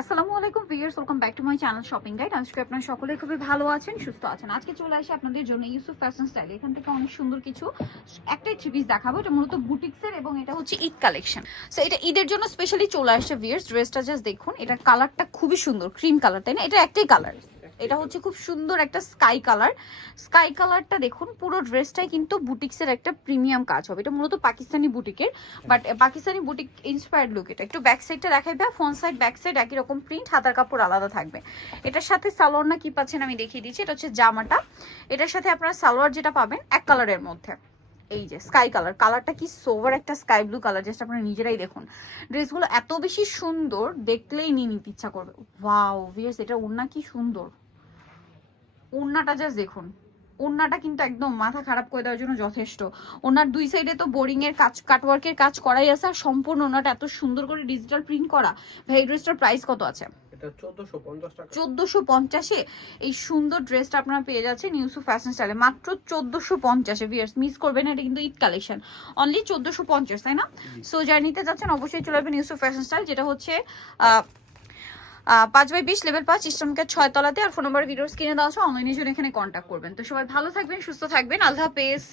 আসসালামু আলাইকুম viewers, welcome back to my channel shopping guide. আজকে আপনারা সকলে খুবই ভালো আছেন, সুস্থ আছেন। আজকে চলে আসি আপনাদের জন্য ইউসুফ ফ্যাশন স্টাইল। এখান থেকে অনেক সুন্দর কিছু একটাই থ্রি পিস দেখাবো। এটা মূলত বুটিক্সের এবং এটা হচ্ছে ঈদ কালেকশন। সো এটা ঈদের জন্য স্পেশালি চলে আসছে ভিউয়ার্স। ড্রেসটা জাস্ট দেখুন, এটার কালারটা খুবই সুন্দর, ক্রিম কালার, তাই না? এটা একটাই কালার, এটা হচ্ছে খুব সুন্দর একটা স্কাই কালার। স্কাই কালারটা দেখুন, পুরো ড্রেসটাই কিন্তু বুটিক্সের একটা প্রিমিয়াম কাজ হবে। এটা মূলত পাকিস্তানি বুটিকের, but Pakistani boutique inspired look. এটা একটু ব্যাক সাইডটা দেখাইবে, ফ্রন্ট সাইড ব্যাক সাইড একই রকম প্রিন্ট, হাতার কাপড় আলাদা থাকবে। এটার সাথে সালোয়ার না কি পাচ্ছেন আমি দেখিয়ে দিচ্ছি। এটা হচ্ছে জামাটা, এটার সাথে আপনারা সালোয়ার যেটা পাবেন এক কালারের মধ্যে, এই যে স্কাই কালার। কালারটা কি সোভার একটা স্কাই ব্লু কালার, জাস্ট আপনারা নিজেরাই দেখুন। ড্রেসগুলো এত বেশি সুন্দর, দেখলেই নিয়ে নিতে ইচ্ছা করবে। ওয়াও ভিউয়ার্স, এটা ওড়না কি সুন্দর, ওড়নাটা জাস্ট দেখুন। ওড়নাটা কিন্তু একদম মাথা খারাপ করে দেওয়ার জন্য যথেষ্ট। ওনার দুই সাইডে তো বোরিং এর কাজ, কাটওয়ার্কের কাজ করাই আছে, আর সম্পূর্ণ ওনাটা এত সুন্দর করে ডিজিটাল প্রিন্ট করা। ভাই এই ড্রেসটার প্রাইস কত আছে? এটা 1450 টাকা। 1450-এ এই সুন্দর ড্রেসটা আপনারা পেয়ে যাচ্ছেন ইউসুফ ফ্যাশন স্টাইলে মাত্র 1450-এ। ভিউয়ার্স মিস করবেন না, এটা কিন্তু ঈদ কালেকশন, অনলি 1450, তাই না? সো যারা নিতে যাচ্ছেন অবশ্যই চলে আসবেন ইউসুফ ফ্যাশন স্টাইল, যেটা হচ্ছে 5/20 লেভেল 5 ইস্টার্নকের 6 তলাতে। আর ফোন নাম্বার ভিডিওস কিনে দেওয়া আছে, অনলাইনে জন্য এখানে কন্ট্যাক্ট করবেন। তো সবাই ভালো থাকবেন, সুস্থ থাকবেন, আল্লাহ হাফেজ।